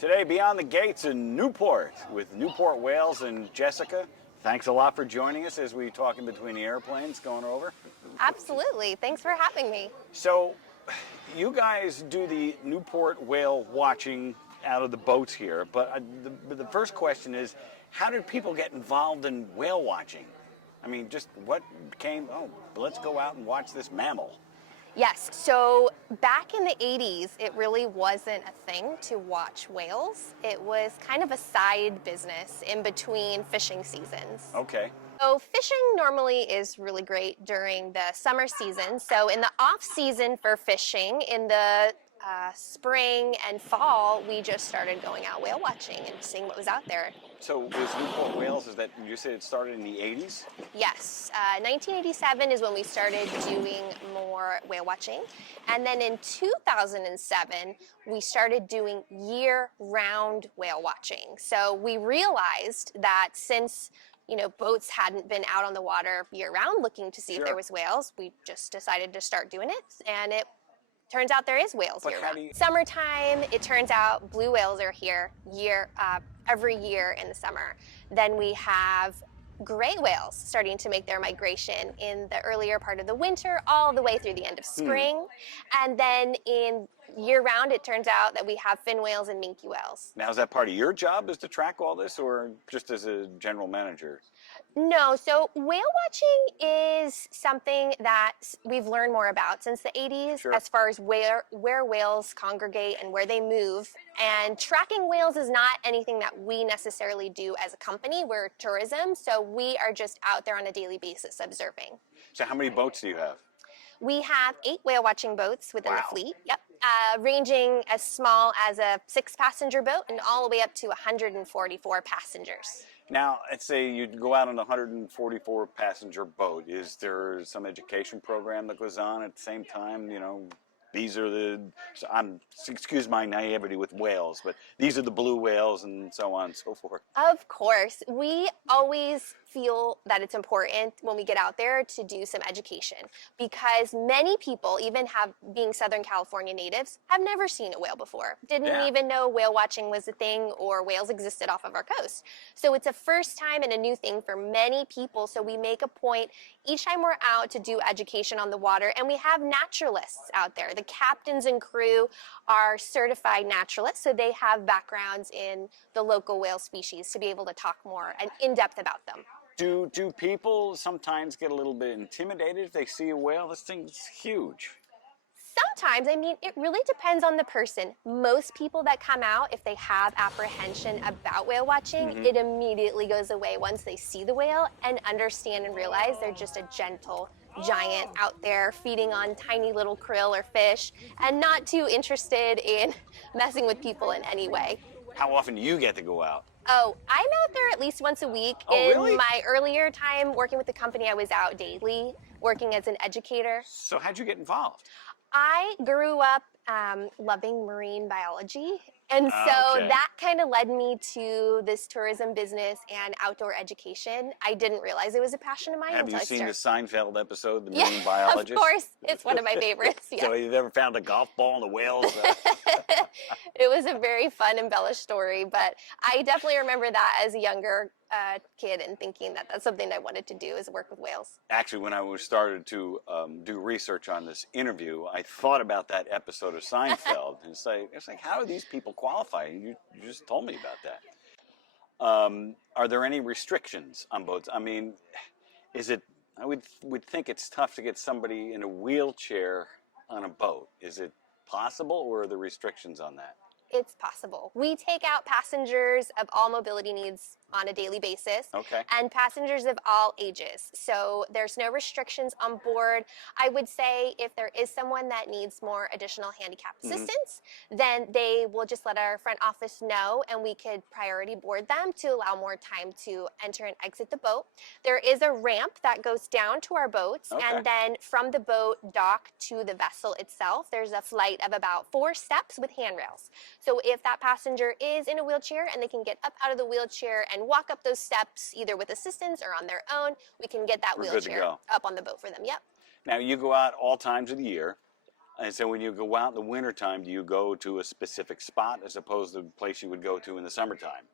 Today, Beyond the Gates in Newport with Newport Wales and Jessica. Thanks a lot for joining us as we talk in between the airplanes going over. Absolutely. Thanks for having me. So, you guys do the Newport whale watching out of the boats here, but the first question is, how did people get involved in whale watching? I mean, just what came, oh, let's go out and watch this mammal. Yes, so back in the 80s, it really wasn't a thing to watch whales. It was kind of a side business in between fishing seasons. Okay. So fishing normally is really great during the summer season. So in the off season for fishing, in the spring and fall, we just started going out whale watching and seeing what was out there. So is Newport Wales, is that, you said it started in the 80s? Yes, 1987 is when we started doing more whale watching. And then in 2007, we started doing year-round whale watching. So we realized that since boats hadn't been out on the water year-round looking to see if there was whales, we just decided to start doing it, and it turns out there is whales year-round. Summertime, it turns out blue whales are here every year in the summer. Then we have gray whales starting to make their migration in the earlier part of the winter all the way through the end of spring. And then in year-round, it turns out that we have fin whales and minke whales. Now, is that part of your job, is to track all this, or just as a general manager? No, so whale watching is something that we've learned more about since the 80s as far as where whales congregate and where they move. And tracking whales is not anything that we necessarily do as a company. We're tourism, so we are just out there on a daily basis observing. So how many boats do you have? We have 8 whale watching boats within the fleet. Yep. Ranging as small as a 6-passenger boat and all the way up to 144 passengers. Now, let's say you go out on a 144-passenger boat. Is there some education program that goes on at the same time? These are excuse my naivety with whales, but these are the blue whales and so on and so forth. Of course. We always feel that it's important when we get out there to do some education, because many people, even being Southern California natives, have never seen a whale before. Didn't even know whale watching was a thing or whales existed off of our coast. So it's a first time and a new thing for many people. So we make a point each time we're out to do education on the water, and we have naturalists out there. The captains and crew are certified naturalists, so they have backgrounds in the local whale species to be able to talk more and in depth about them. Do people sometimes get a little bit intimidated if they see a whale? This thing's huge. Sometimes, it really depends on the person. Most people that come out, if they have apprehension about whale watching, it immediately goes away once they see the whale and understand and realize they're just a gentle giant out there feeding on tiny little krill or fish and not too interested in messing with people in any way. How often do you get to go out? Oh, I'm out there at least once a week. Really? My earlier time working with the company, I was out daily working as an educator. So how'd you get involved? I grew up loving marine biology, and so that kind of led me to this tourism business and outdoor education. I didn't realize it was a passion of mine. Have you seen the Seinfeld episode, The Marine Biologist? Of course. It's one of my favorites. Yeah. So you've ever found a golf ball in the whales? It was a very fun, embellished story, but I definitely remember that as a younger kid and thinking that that's something I wanted to do, is work with whales. Actually, when I started to do research on this interview, I thought about that episode of Seinfeld. And it's like, how do these people qualify? You just told me about that. Are there any restrictions on boats? I mean, I would think it's tough to get somebody in a wheelchair on a boat. Is it possible, or are there restrictions on that? It's possible. We take out passengers of all mobility needs on a daily basis. Okay. And passengers of all ages. So there's no restrictions on board. I would say if there is someone that needs more additional handicap assistance, then they will just let our front office know, and we could priority board them to allow more time to enter and exit the boat. There is a ramp that goes down to our boats, and then from the boat dock to the vessel itself, there's a flight of about 4 steps with handrails. So if that passenger is in a wheelchair and they can get up out of the wheelchair and walk up those steps either with assistance or on their own, we can get that wheelchair up on the boat for them. Yep. Now, you go out all times of the year. And so when you go out in the wintertime, do you go to a specific spot as opposed to a place you would go to in the summertime?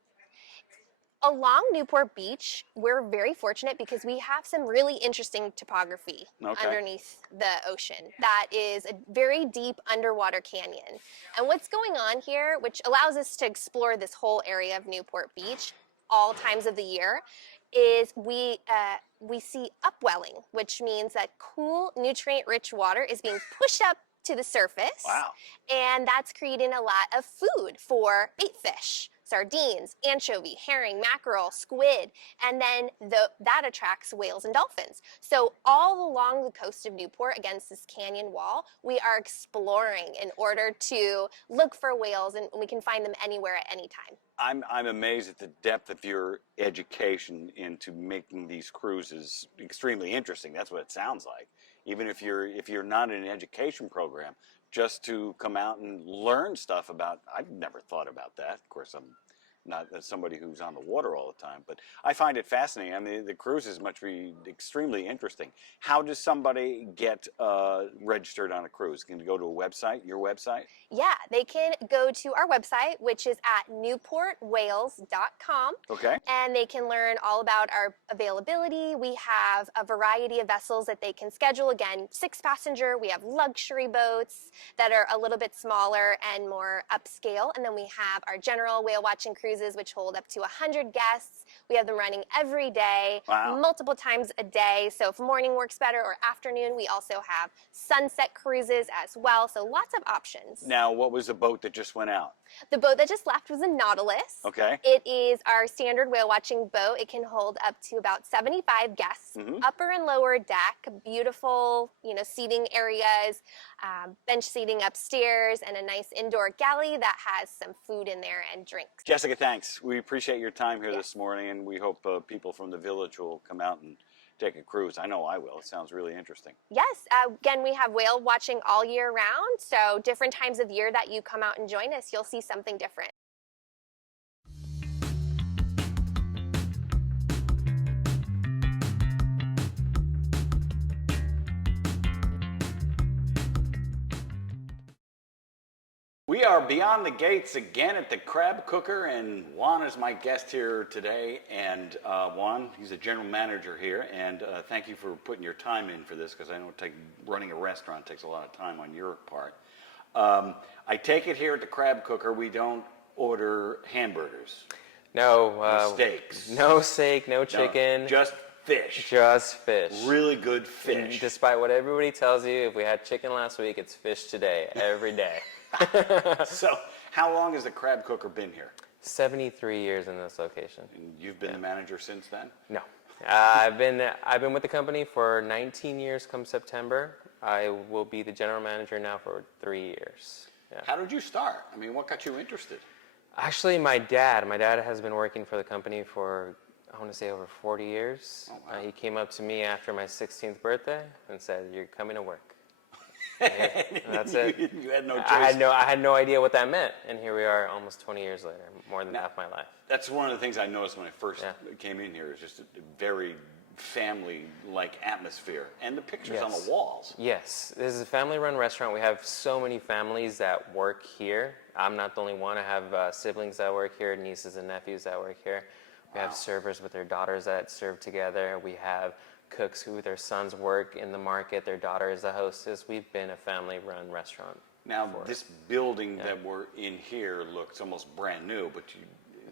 Along Newport Beach, we're very fortunate because we have some really interesting topography Okay. underneath the ocean. That is a very deep underwater canyon. And what's going on here, which allows us to explore this whole area of Newport Beach all times of the year, is we see upwelling, which means that cool, nutrient-rich water is being pushed up to the surface. Wow. And that's creating a lot of food for bait fish, sardines, anchovy, herring, mackerel, squid, and then that attracts whales and dolphins. So all along the coast of Newport, against this canyon wall, we are exploring in order to look for whales, and we can find them anywhere at any time. I'm amazed at the depth of your education into making these cruises extremely interesting. That's what it sounds like. Even if you're not in an education program, just to come out and learn stuff about. I've never thought about that. Of course, I'm not somebody who's on the water all the time, but I find it fascinating. I mean, the cruises must be extremely interesting. How does somebody get registered on a cruise? Can you go to a website, your website? Yeah, they can go to our website, which is at newportwales.com. Okay. And they can learn all about our availability. We have a variety of vessels that they can schedule. Again, 6-passenger. We have luxury boats that are a little bit smaller and more upscale. And then we have our general whale watching cruises, which hold up to 100 guests. We have them running every day, Wow. multiple times a day. So if morning works better or afternoon, we also have sunset cruises as well. So lots of options. Now, what was the boat that just went out? The boat that just left was a Nautilus. Okay. It is our standard whale watching boat. It can hold up to about 75 guests, upper and lower deck, beautiful, seating areas, bench seating upstairs, and a nice indoor galley that has some food in there and drinks. Jessica, thanks. We appreciate your time here this morning, and we hope people from the village will come out and take a cruise. I know I will. It sounds really interesting. Yes. Again, we have whale watching all year round. So different times of year that you come out and join us, you'll see something different. We are beyond the gates again at the Crab Cooker, and Juan is my guest here today. And Juan, he's the general manager here, and thank you for putting your time in for this, because I know running a restaurant takes a lot of time on your part. I take it here at the Crab Cooker, we don't order hamburgers. No. Steaks. No steak, no chicken. No, just fish. Just fish. Really good And fish. despite what everybody tells you, if we had chicken last week, it's fish today, every day. So, how long has the Crab Cooker been here? 73 years in this location. And you've been the manager since then? No. I've been with the company for 19 years come September. I will be the general manager now for 3 years. Yeah. How did you start? I mean, what got you interested? Actually, my dad has been working for the company for, I want to say, over 40 years. Oh, wow. He came up to me after my 16th birthday and said, "You're coming to work." That's it. You had no choice. I had no idea what that meant, and here we are almost 20 years later, more than half my life. That's one of the things I noticed when I first came in here, is just a very family-like atmosphere, and the pictures on the walls. Yes, this is a family-run restaurant. We have so many families that work here. I'm not the only one. I have siblings that work here, nieces and nephews that work here. We have servers with their daughters that serve together. We have cooks who their sons work in the market. Their daughter is a hostess. We've been a family-run restaurant. Now, this building that we're in here looks almost brand new, but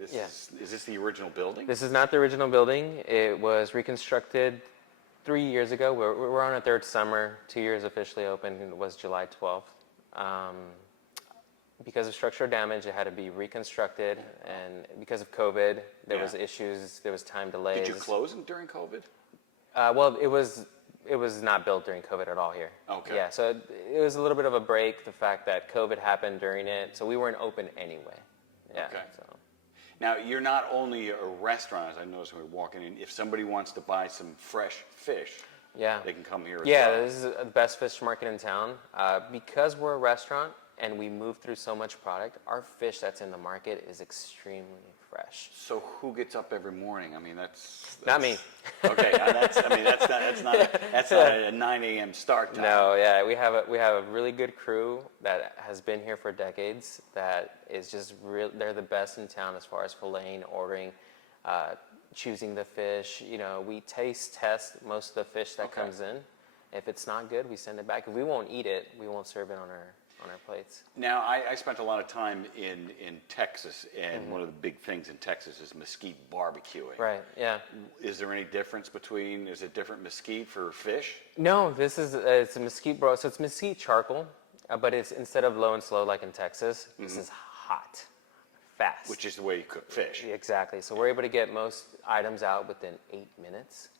is this the original building? This is not the original building. It was reconstructed 3 years ago. We're on our third summer. 2 years officially open. It was July 12th. Because of structural damage, it had to be reconstructed, and because of COVID, there was issues. There was time delays. Did you close during COVID? Well, it was not built during COVID at all here. Okay. Yeah, so it was a little bit of a break, the fact that COVID happened during it, so we weren't open anyway. Yeah. Okay. So. Now, you're not only a restaurant, as I noticed when we were walking in. If somebody wants to buy some fresh fish, they can come here as well. This is the best fish market in town. Because we're a restaurant, and we move through so much product, our fish that's in the market is extremely fresh. So who gets up every morning? I mean, that's Not me. Okay, that's not a 9 a.m. start time. No, yeah, we have a really good crew that has been here for decades. That is just real. They're the best in town as far as filleting, ordering, choosing the fish. You know, we taste test most of the fish that comes in. If it's not good, we send it back. If we won't eat it, we won't serve it on our plates. Now, I spent a lot of time in Texas, and one of the big things in Texas is mesquite barbecuing. Right. Yeah. Is there any difference between? Is it different mesquite for fish? No, this is it's a mesquite bro. So it's mesquite charcoal, but it's instead of low and slow like in Texas, this is hot, fast. Which is the way you cook fish. Exactly. So we're able to get most items out within 8 minutes.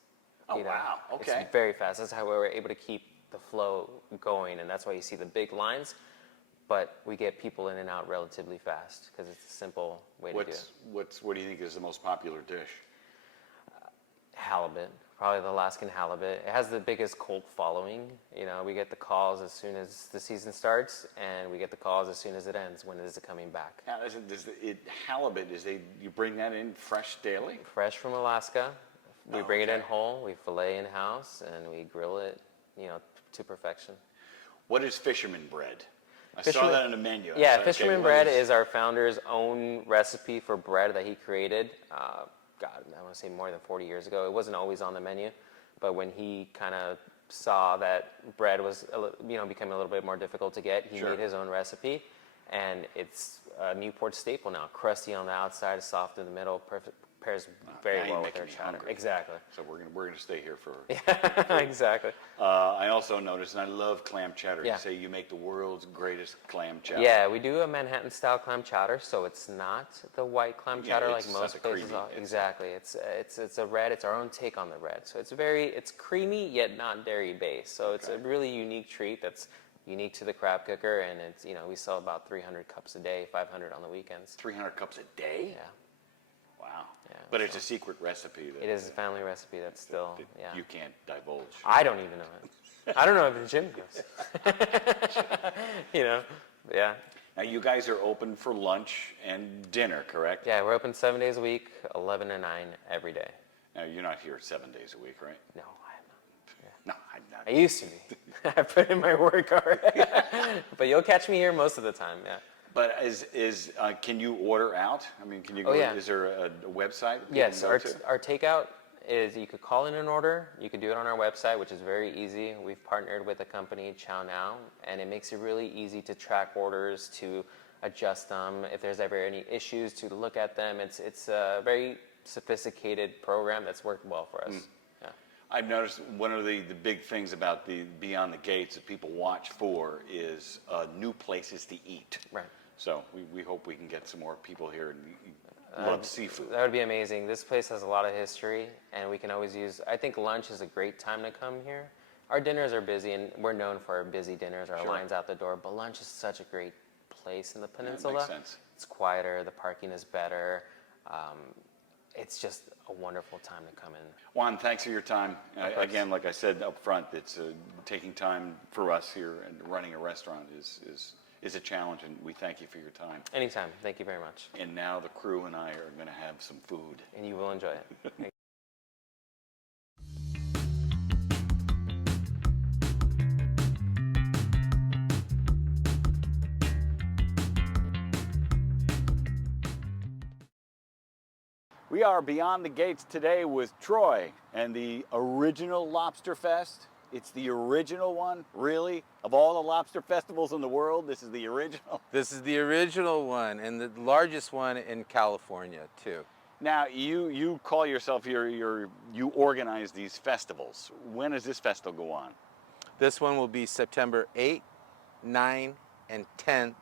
Oh, wow. Okay. It's very fast. That's how we're able to keep the flow going, and that's why you see the big lines. But we get people in and out relatively fast because it's a simple way to do it. What do you think is the most popular dish? Halibut, probably the Alaskan halibut. It has the biggest cult following. You know, we get the calls as soon as the season starts, and we get the calls as soon as it ends. When is it coming back? Now, halibut, you bring that in fresh daily? Fresh from Alaska. We bring it in whole. We fillet in house, and we grill it, you know, to perfection. What is fisherman bread? I saw that on the menu. Yeah, fisherman bread is our founder's own recipe for bread that he created. God, I want to say more than 40 years ago. It wasn't always on the menu, but when he kind of saw that bread was, you know, becoming a little bit more difficult to get, he made his own recipe, and it's a Newport staple now. Crusty on the outside, soft in the middle, perfect. Pairs very well with their chowder. Exactly. So we're gonna stay here for. Exactly. I also noticed, and I love clam chowder. Yeah. You say you make the world's greatest clam chowder. Yeah, we do a Manhattan style clam chowder, so it's not the white clam chowder like it's most places. creamy. Exactly. It's a red. It's our own take on the red. So it's creamy yet not dairy based. So it's a really unique treat that's unique to the crab cooker, and it's, you know, we sell about 300 cups a day, 500 on the weekends. 300 cups a day. Yeah. Wow. Yeah, But it's a secret recipe. It is a family recipe that's still, You can't divulge. I don't even know it. I don't know if the gym goes. You know, yeah. Now, you guys are open for lunch and dinner, correct? Yeah, we're open 7 days a week, 11 to 9 every day. Now, you're not here 7 days a week, right? No, I am not. Yeah. No, I'm not. I used to be. I put in my work already. But you'll catch me here most of the time, yeah. But can you order out? I mean, can you go? Oh, yeah. Is there a website? that people Yes, can go to? our takeout is you could call in an order. You could do it on our website, which is very easy. We've partnered with a company, Chow Now, and it makes it really easy to track orders, to adjust them. If there's ever any issues, to look at them. It's a very sophisticated program that's worked well for us. Yeah. I've noticed one of the big things about the Beyond the Gates that people watch for is new places to eat. Right. So we hope we can get some more people here and love seafood. That would be amazing. This place has a lot of history, and we can always use, I think lunch is a great time to come here. Our dinners are busy, and we're known for our busy dinners, our lines out the door, but lunch is such a great place in the peninsula. Makes sense. It's quieter, the parking is better. It's just a wonderful time to come in. Juan, thanks for your time. Again, like I said up front, it's taking time for us here, and running a restaurant is a challenge, and we thank you for your time. Anytime. Thank you very much. And now the crew and I are going to have some food. And you will enjoy it. Thank you. We are Beyond the Gates today with Troy and the original Lobster Fest. It's the original one, really? Of all the lobster festivals in the world, this is the original? This is the original one, and the largest one in California, too. Now, you call yourself, you organize these festivals. When does this festival go on? This one will be September 8, 9, and 10th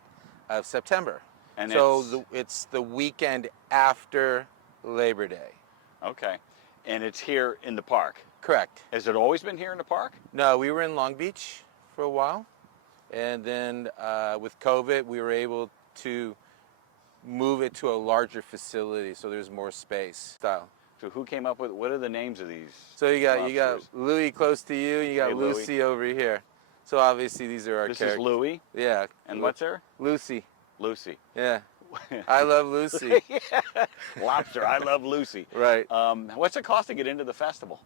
of September. And so it's the weekend after Labor Day. Okay. And it's here in the park? Correct. Has it always been here in the park? No, we were in Long Beach for a while, and then with COVID, we were able to move it to a larger facility, so there's more space. Style. So who came up with, what are the names of these? So you got lobsters? Louis close to you, and you got Hey, Louis. Lucy over here. So obviously these are our This characters. is Louie. Yeah. And what's her? Lucy. Lucy. Yeah. I love Lucy. Lobster. I love Lucy. Right. What's it cost to get into the festival?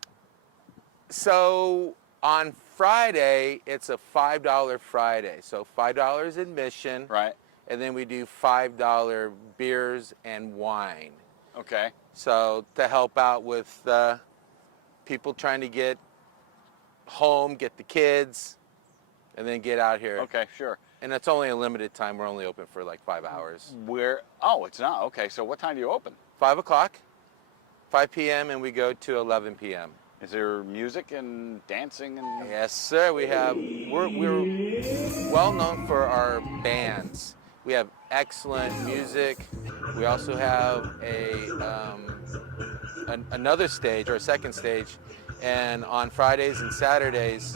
So on Friday, it's a $5 Friday. So $5 admission. Right. And then we do $5 beers and wine. Okay. So to help out with people trying to get home, get the kids, and then get out here. Okay, sure. And it's only a limited time. We're only open for like 5 hours. Where? Oh, it's not. Okay, so what time do you open? 5 o'clock, 5 p.m., and we go to 11 p.m. Is there music and dancing and? Yes, sir. We're well known for our bands. We have excellent music. We also have another stage, or a second stage, and on Fridays and Saturdays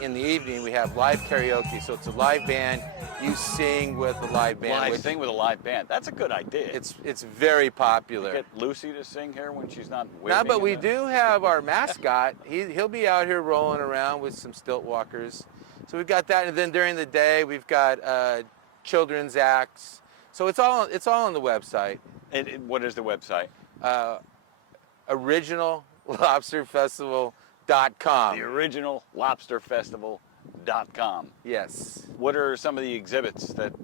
in the evening we have live karaoke. So it's a live band. You sing with a live band. Sing with a live band. That's a good idea. It's very popular. Get Lucy to sing here when she's not No, waving. but we do have our mascot. He'll be out here rolling around with some stilt walkers. So we've got that, and then during the day we've got children's acts. So it's all on the website. What is the website? OriginalLobsterFestival.com. The originallobsterfestival.com. Yes. What are some of the exhibits that?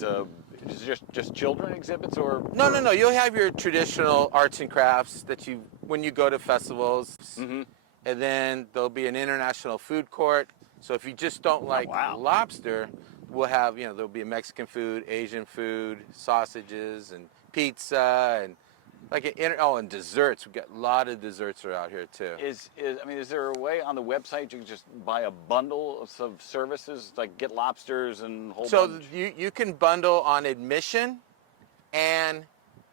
Is it just children exhibits or? No. You'll have your traditional arts and crafts that when you go to festivals. Mm-hmm. And then there'll be an international food court. So if you just don't like lobster, we'll have, there'll be Mexican food, Asian food, sausages and pizza and and desserts. We've got a lot of desserts are out here too. Is there a way on the website you can just buy a bundle of services, like get lobsters and whole bunch? So you can bundle on admission and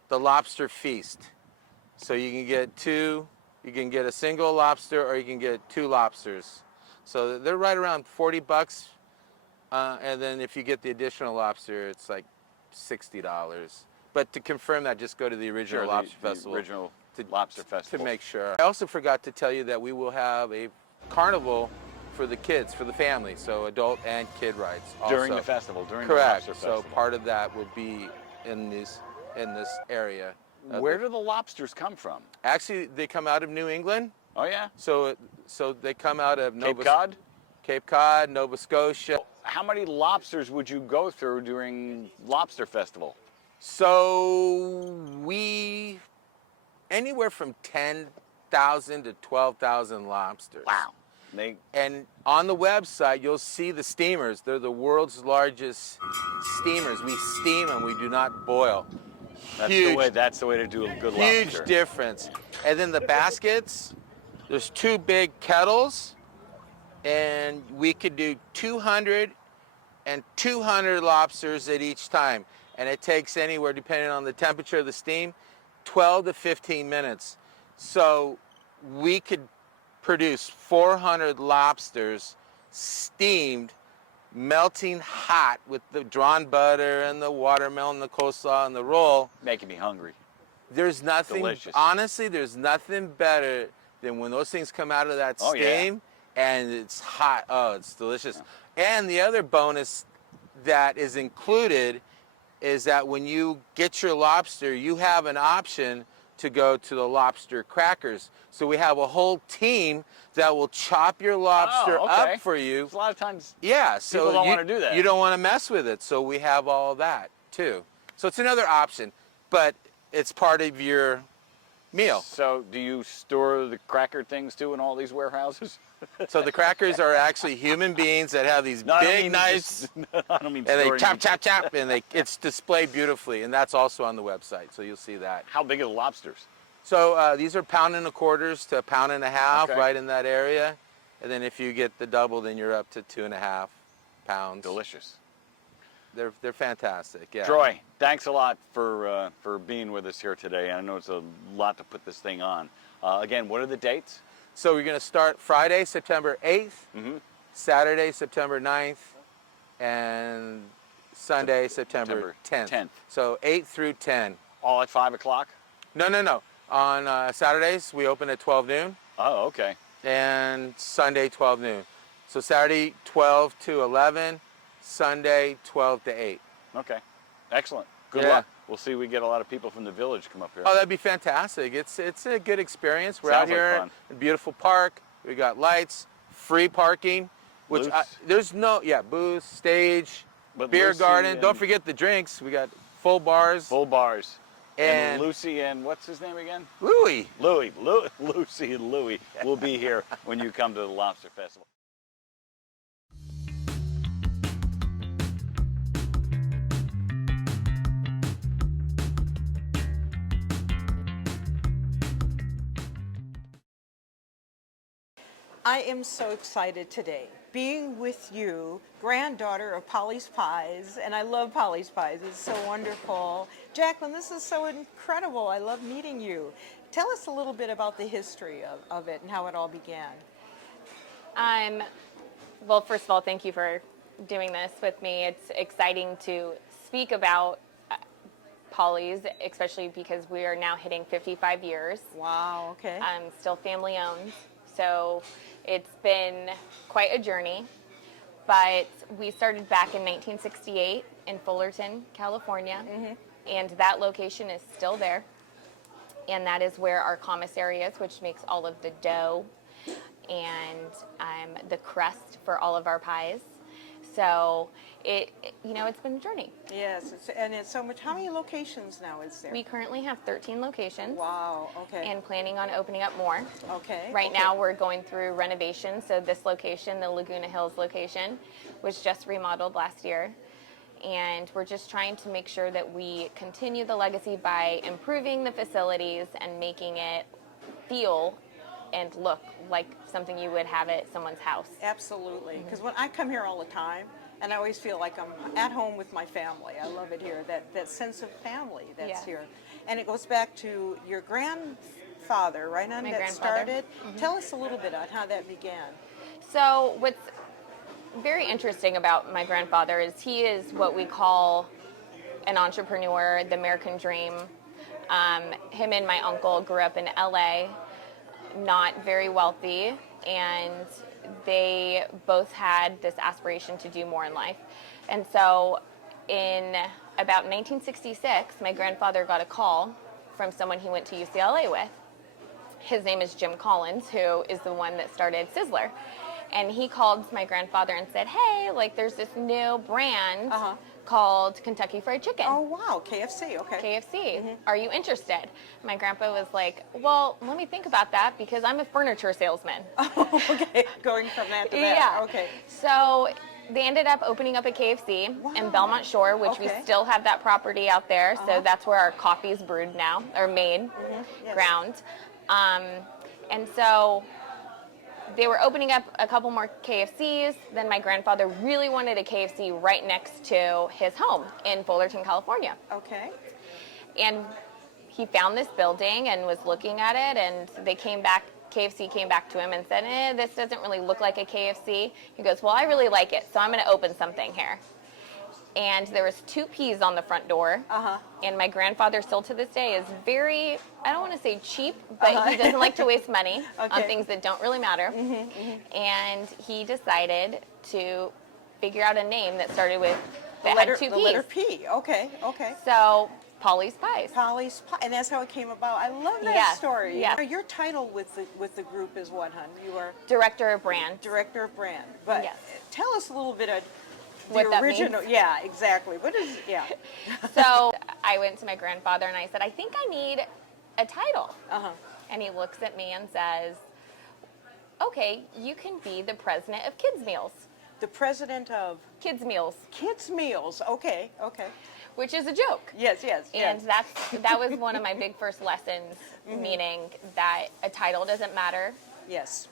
the lobster feast. So you can get you can get a single lobster or you can get 2 lobsters. So they're right around $40. And then if you get the additional lobster, it's like $60. But to confirm that, just go to the original Lobster Festival. Original Lobster Festival. To make sure. I also forgot to tell you that we will have a carnival for the kids, for the family, so adult and kid rides. During also. the festival, during Correct. the Lobster Festival. So part of that will be in this area. Where do the lobsters come from? Actually, they come out of New England. Oh yeah. So they come out of Cape Cod, Nova Scotia. How many lobsters would you go through during Lobster Festival? So anywhere from 10,000 to 12,000 lobsters. Wow. And on the website, you'll see the steamers. They're the world's largest steamers. We steam them. We do not boil. That's the way to do a good lobster. Huge difference. And then the baskets, there's 2 big kettles, and we could do 200 and 200 lobsters at each time. And it takes anywhere, depending on the temperature of the steam, 12 to 15 minutes. So we could produce 400 lobsters steamed, melting hot with the drawn butter and the watermelon, the coleslaw, and the roll. Making me hungry. There's nothing, Delicious. honestly, there's nothing better than when those things come out of that steam and it's hot. Oh, it's delicious. Yeah. And the other bonus that is included is that when you get your lobster, you have an option to go to the lobster crackers. So we have a whole team that will chop your lobster up for you. A lot of times so people don't want to do that. You don't want to mess with it. So we have all that too. So it's another option, but it's part of your meal. So do you store the cracker things too in all these warehouses? So the crackers are actually human beings that have these big knives, I don't mean and they chop, and it's displayed beautifully, and that's also on the website, so you'll see that. How big are the lobsters? So these are 1.25 pounds to 1.5 pounds, Okay. right in that area, and then if you get the double, then you're up to 2.5 pounds. Delicious. They're fantastic. Yeah. Troy, thanks a lot for being with us here today. I know it's a lot to put this thing on. Again, what are the dates? So we're going to start Friday, September 8th, Saturday, September 9th, and Sunday, September 10th. So 8 through 10. All at 5 o'clock? No. On Saturdays, we open at 12 noon. Oh, okay. And Sunday, 12 noon. So Saturday 12 to 11, Sunday 12 to 8. Okay, excellent. Good Yeah. luck. We'll see. We get a lot of people from the village come up here. Oh, that'd be fantastic. It's a good experience. We're Sounds out like here fun. in a beautiful park. We got lights, free parking, which Booths? there's no booth, stage, But beer Lucy garden. and- Don't forget the drinks. We got full bars. Full bars. And Lucy and what's his name again? Louie. Lucy and Louie will be here when you come to the Lobster Festival. I am so excited today being with you, granddaughter of Polly's Pies, and I love Polly's Pies. It's so wonderful. Jacqueline, this is so incredible. I love meeting you. Tell us a little bit about the history of it and how it all began. Well, first of all, thank you for doing this with me. It's exciting to speak about Polly's, especially because we are now hitting 55 years. Wow, okay. Still family owned. So it's been quite a journey. But we started back in 1968 in Fullerton, California. And that location is still there. And that is where our commissary is, which makes all of the dough and the crust for all of our pies. So it's been a journey. Yes, it's so much. How many locations now is there? We currently have 13 locations. Wow, okay. And planning on opening up more. Okay. Right okay. now we're going through renovation. So this location, the Laguna Hills location, was just remodeled last year. And we're just trying to make sure that we continue the legacy by improving the facilities and making it feel and look like something you would have at someone's house. Absolutely, because when I come here all the time, and I always feel like I'm at home with my family. I love it here, that sense of family that's Yes. here. And it goes back to your grandfather, right, on My that grandfather. started? Tell us a little bit on how that began. So what's very interesting about my grandfather is he is what we call an entrepreneur, the American dream. Him and my uncle grew up in LA, not very wealthy, and they both had this aspiration to do more in life. And so in about 1966, my grandfather got a call from someone he went to UCLA with. His name is Jim Collins, who is the one that started Sizzler. And he called my grandfather and said, hey, there's this new brand called Kentucky Fried Chicken. Oh, wow, KFC, okay. KFC. Are you interested? My grandpa was like, well, let me think about that because I'm a furniture salesman. Oh, okay, going from that to that. Yeah. Okay. So they ended up opening up a KFC in Belmont Shore, which we Okay. still have that property out there. So that's where our coffee's brewed now, or made, Yes. ground. And so they were opening up a couple more KFCs. Then my grandfather really wanted a KFC right next to his home in Fullerton, California. Okay. And he found this building and was looking at it, and KFC came back to him and said, this doesn't really look like a KFC. He goes, well, I really like it, so I'm going to open something here. And there was 2 P's on the front door. And my grandfather still to this day is very, I don't want to say cheap, but he doesn't like to waste money on Okay. things that don't really matter. And he decided to figure out a name that started with, that had 2 P's. The letter P, okay, okay. So Polly's Pies. Polly's Pie, and that's how it came about. I love that Yes, story. yes. Your title with the group is what, hon? You are Director of brand. director of brand. But Yes. tell us a little bit of What the that original. means? Yeah, exactly. What is? Yeah. So I went to my grandfather and I said, I think I need a title. Uh-huh. And he looks at me and says, okay, you can be the president of Kids Meals. The president of Kids Meals, Kids Meals. Okay, okay. which is a joke. Yes, yes, And yes. that was one of my big first lessons, meaning that a title doesn't matter, Yes.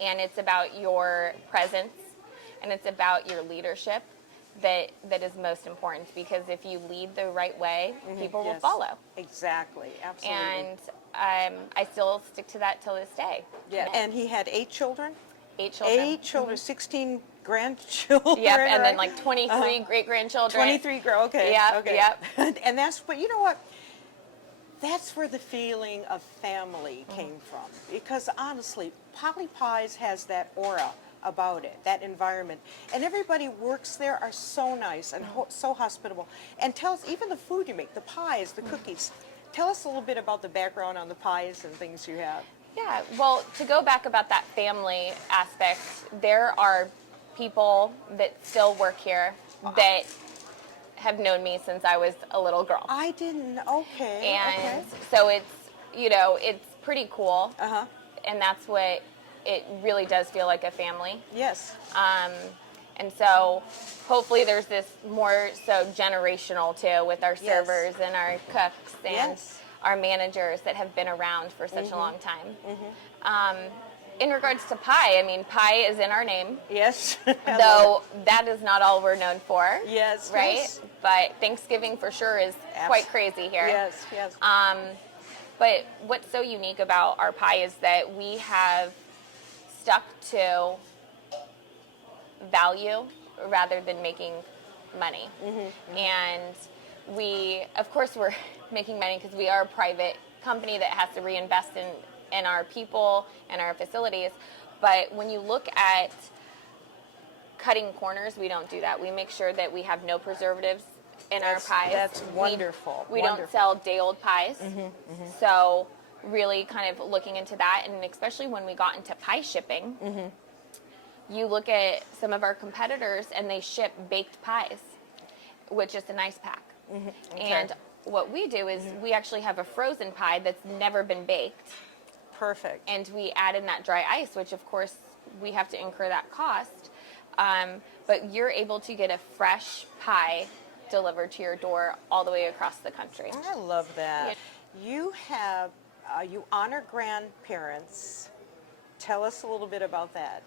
and it's about your presence, and it's about your leadership that is most important, because if you lead the right way, people will Yes. follow. Exactly. Absolutely. And I still stick to that till this day. yeah. And he had 8 children. 8 children. 8 children. 16 grandchildren. Yep, and then right? like 23 great-grandchildren. 23 okay. Yep, okay. yep. And that's, but you know what? That's where the feeling of family came from. Because honestly, Polly Pies has that aura about it, that environment. And everybody works there are so nice and so hospitable. And tell us, even the food you make, the pies, the cookies. Tell us a little bit about the background on the pies and things you have. Yeah, well, to go back about that family aspect, there are people that still work here that have known me since I was a little girl. I didn't, okay. And so it's, you know, it's pretty cool. Uh-huh. And that's what it really does feel like, a family. Yes. And so hopefully there's this more so generational too, with our Yes. servers and our cooks and Yes. our managers that have been around for such a long time. In regards to pie, I mean, pie is in our name, Yes. though that is not all we're known for. Yes, Right? yes. But Thanksgiving for sure is quite crazy here. Yes, yes. But what's so unique about our pie is that we have stuck to value rather than making money. And we, of course, we're making money because we are a private company that has to reinvest in our people and our facilities. But when you look at cutting corners, we don't do that. We make sure that we have no preservatives in our pies. That's wonderful. We don't sell day-old pies. So really kind of looking into that, and especially when we got into pie shipping, you look at some of our competitors and they ship baked pies, which is an ice pack. And what we do is we actually have a frozen pie that's never been baked, Perfect. and we add in that dry ice, which of course we have to incur that cost. But you're able to get a fresh pie delivered to your door all the way across the country. I love that. You have, you honor grandparents. Tell us a little bit about that.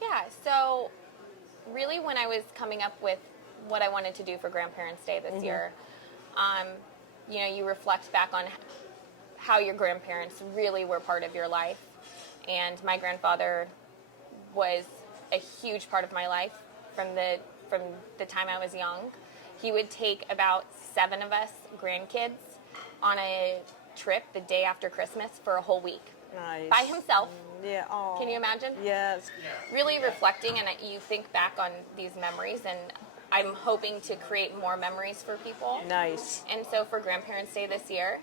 Yeah, so really when I was coming up with what I wanted to do for Grandparents' Day this year, you know, you reflect back on how your grandparents really were part of your life. And my grandfather was a huge part of my life from the time I was young. He would take about 7 of us grandkids on a trip the day after Christmas for a whole week. Nice. By himself. Yeah. Oh. Can you imagine? Yes. Really reflecting, and you think back on these memories, and I'm hoping to create more memories for people. Nice. And so for Grandparents' Day this year,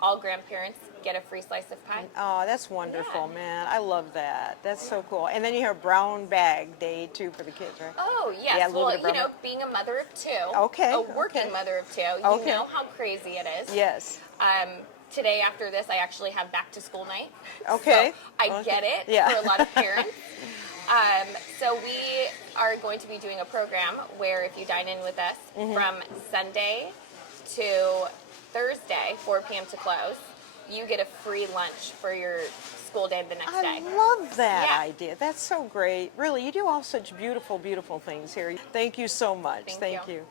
all grandparents get a free slice of pie. Oh, that's wonderful, Yeah. man. I love that. That's so cool. And then you have Brown Bag Day too for the kids, right? Oh, yes. Yeah, a little well, bit of you know, brown being a mother of 2, Okay, a working okay. mother of 2, you Okay. know how crazy it is. Yes. Today after this, I actually have back to school night. Okay. So I get it Yeah. for a lot of parents. So we are going to be doing a program where if you dine in with us from Sunday to Thursday, 4 p.m. to close, you get a free lunch for your school day the next I day. love that Yeah. idea. That's so great. Really, you do all such beautiful, beautiful things here. Thank you so much. Thank you. you.